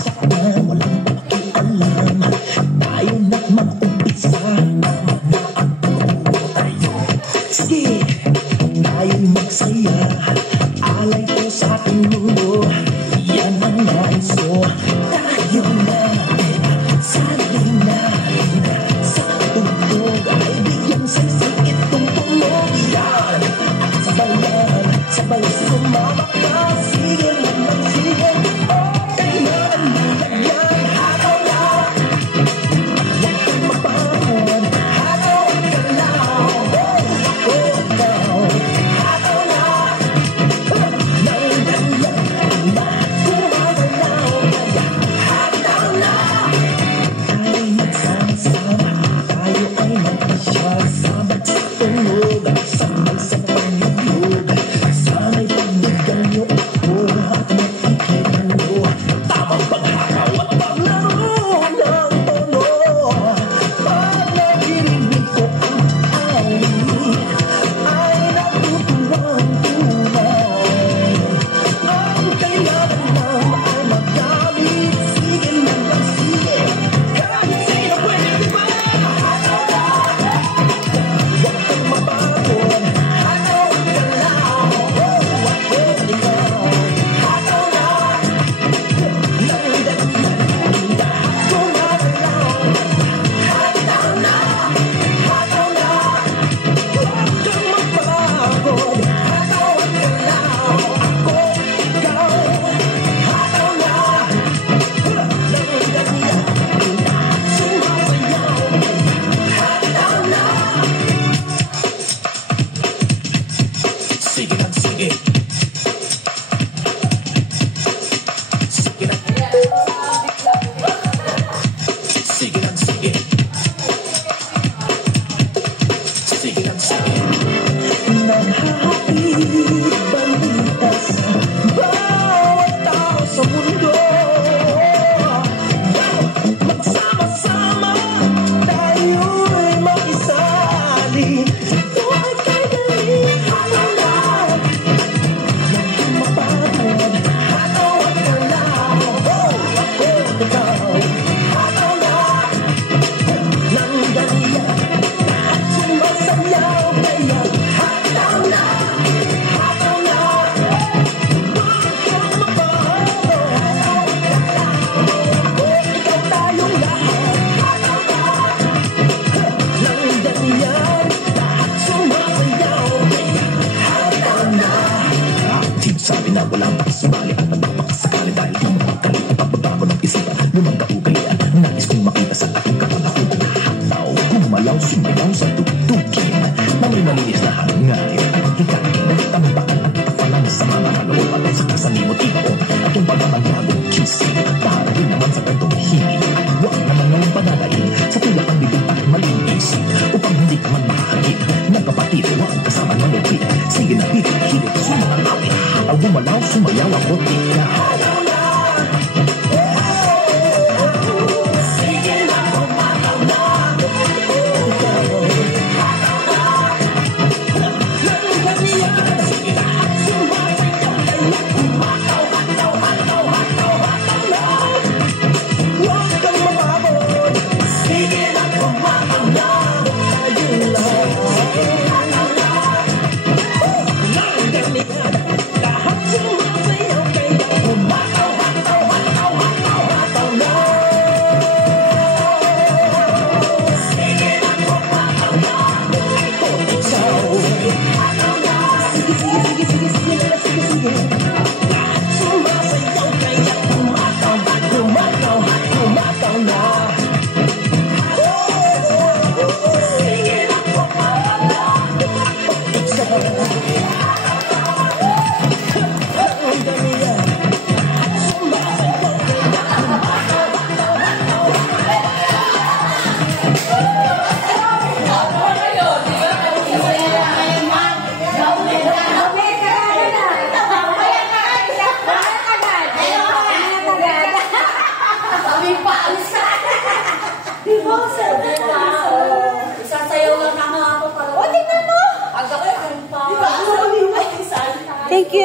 sana walang pakialam. Tayo na't mag-umpisa. Tayo, sige, tayo'y magsaya. Alay po sa ating mundo, yan ang nais ko. Tayo natin, sanay natin sa tugtog ay bigyan saysay itong tunog. Yan, sabay sumama ka. Sige naman, sige. Okay na naman yan. Hataw na, huwag kang mapahon. Hataw ka lang. Ako ikaw. Hataw na, nang ganyan ba kumagalaw? Kaya hataw na. Tayo'y magsama-sama, tayo ay mag-isyal. Sabay sa tunog, sabay sa pag-ibig. Sana'y pagbigyan niyo ako at makikita niyo tamang paghakaw at paglaro ng tono. Pag naririnig ko ang awit, ay natutuwang tunay. Ang kailangan lang ay magamit. Sige naman, sige, kahit sino pwede, diba? Hataw na, huwag kang mapagod. Hataw ka lang. Ako ikaw. Hataw na, nang ganyan lahat gumagalaw. Hataw na, hataw na, huwag kang mapagod. Hataw ka lang. Ako ikaw. Hataw na, nang ganyan lahat sumasayaw. Hataw na. Sige lang, sige. Sige lang. Sige lang, sige. Sige lang, sige. Nanghahatid balita sa bawat tao sa mundo. Magsama-sama, tayo'y makisali. Ito ay kay dali. Hataw na, huwag kang mapagod. Hataw ka lang. Ako ikaw. Hataw na, nang ganyan lahat sumasayaw. Kaya hataw na, hataw na, huwag kang mapagod. Hataw ka lang. Ako ikaw, tayong lahat. Hataw na, nang ganyan lahat sumasayaw. Kaya hataw na. Sinasabi na walang pakasumali at magpapakasakali dahil ng magpagkalit at pagbabago ng isipan. Lumang kaugalian, nais kong makita sa ating kapanahon. Hataw, gumalaw, sumayaw sa tugtugin na may malinis na hangarin at hikain. Tambakan at tafalan sa mga kaloob at sa kasalimot ikaw. At yung pagmamagyagong kising, dahil naman sa kantong hiling. At huwag naman ngayong pananain sa tulak ng bibig at maling isip. Upang hindi ka man mahagit ng kapatid, huwag kasama malupit. Sige na, hilit, sumangalapit. Hataw, gumalaw, sumayaw, ako ikaw. Sige na, gumalaw na. Nang ganyan, sige lahat sumasayaw. Kaya kumataw, hataw, hataw, hataw, hataw na. Huwag kang mapagod. Sige na, gumalaw na. Tayo lang. Hataw na. Nang ganyan, lahat sumasayaw. Kaya kumataw, hataw, hataw, hataw, hataw na. Sige na, gumalaw na. Ako ikaw. Hataw na. Sige, sige, sige, sige, sige, sige, sige. Lahat sumasayaw. Kaya kumataw, kumataw, kumataw na. Sige na, gumalaw na. Ako ikaw. Ang ganyan, sumasayaw. Isasayaw lang na ako. O, tingnan mo! Aga ko yung pa. Thank you.